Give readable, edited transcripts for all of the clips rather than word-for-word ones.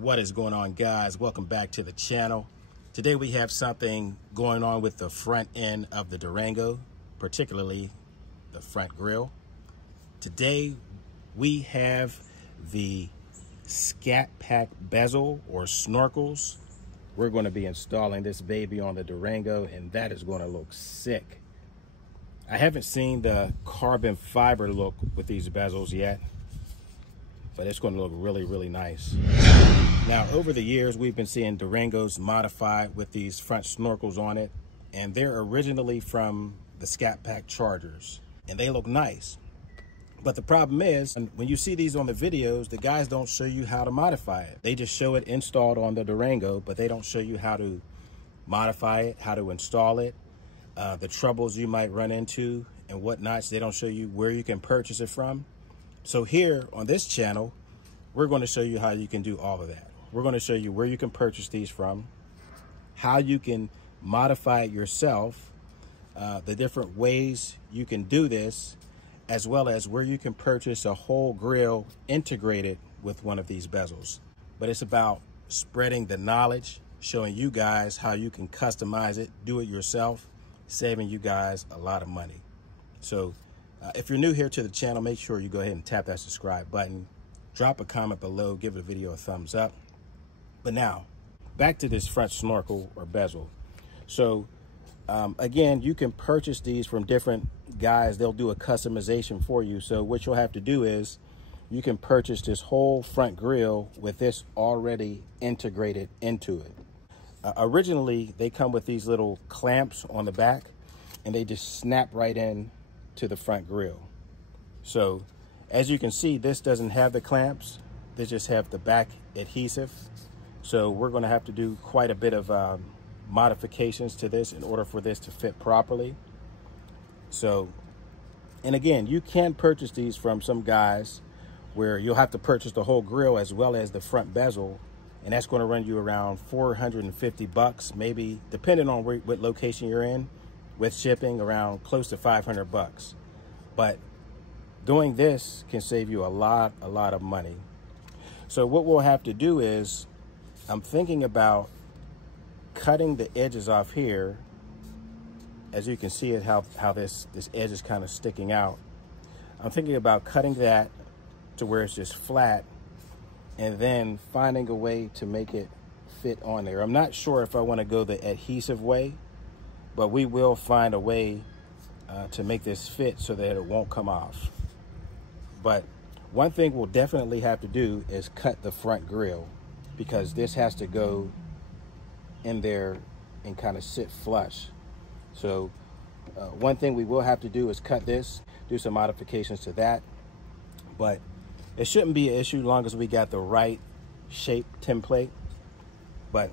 What is going on, guys? Welcome back to the channel. Today we have something going on with the front end of the Durango, particularly the front grille. Today we have the Scatpack bezel or snorkels. We're going to be installing this baby on the Durango, and that is going to look sick. I haven't seen the carbon fiber look with these bezels yet, but it's going to look really, really nice. Now, over the years, we've been seeing Durangos modified with these front snorkels on it, and they're originally from the Scatpack Chargers, and they look nice. But the problem is, when you see these on the videos, the guys don't show you how to modify it. They just show it installed on the Durango, but they don't show you how to modify it, how to install it, the troubles you might run into and whatnot. They don't show you where you can purchase it from. So here on this channel, we're going to show you how you can do all of that. We're going to show you where you can purchase these from, how you can modify it yourself, the different ways you can do this, as well as where you can purchase a whole grill integrated with one of these bezels. But it's about spreading the knowledge, showing you guys how you can customize it, do it yourself, saving you guys a lot of money. So if you're new here to the channel, make sure you go ahead and tap that subscribe button, drop a comment below, give the video a thumbs up. But now, back to this front snorkel or bezel. So again, you can purchase these from different guys. They'll do a customization for you. So what you'll have to do is you can purchase this whole front grille with this already integrated into it. Originally, they come with these little clamps on the back, and they just snap right in to the front grille. So as you can see, this doesn't have the clamps. They just have the back adhesive. So we're going to have to do quite a bit of modifications to this in order for this to fit properly. So, and again, you can purchase these from some guys where you'll have to purchase the whole grill as well as the front bezel, and that's going to run you around 450 bucks, maybe, depending on what location you're in, with shipping around close to 500 bucks. But doing this can save you a lot of money. So what we'll have to do is, I'm thinking about cutting the edges off here. As you can see it, how this edge is kind of sticking out. I'm thinking about cutting that to where it's just flat, and then finding a way to make it fit on there. I'm not sure if I want to go the adhesive way, but we will find a way to make this fit so that it won't come off. But one thing we'll definitely have to do is cut the front grille, because this has to go in there and kind of sit flush. So one thing we will have to do is cut this, do some modifications to that, but it shouldn't be an issue as long as we got the right shape template. But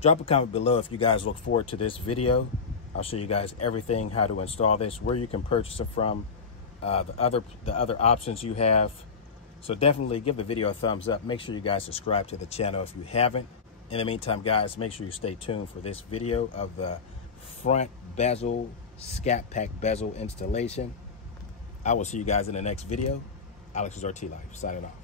drop a comment below if you guys look forward to this video. I'll show you guys everything, how to install this, where you can purchase it from, the other options you have. So definitely give the video a thumbs up. Make sure you guys subscribe to the channel if you haven't. In the meantime, guys, make sure you stay tuned for this video of the front bezel, Scatpack bezel installation. I will see you guys in the next video. Alex is RT Life, signing off.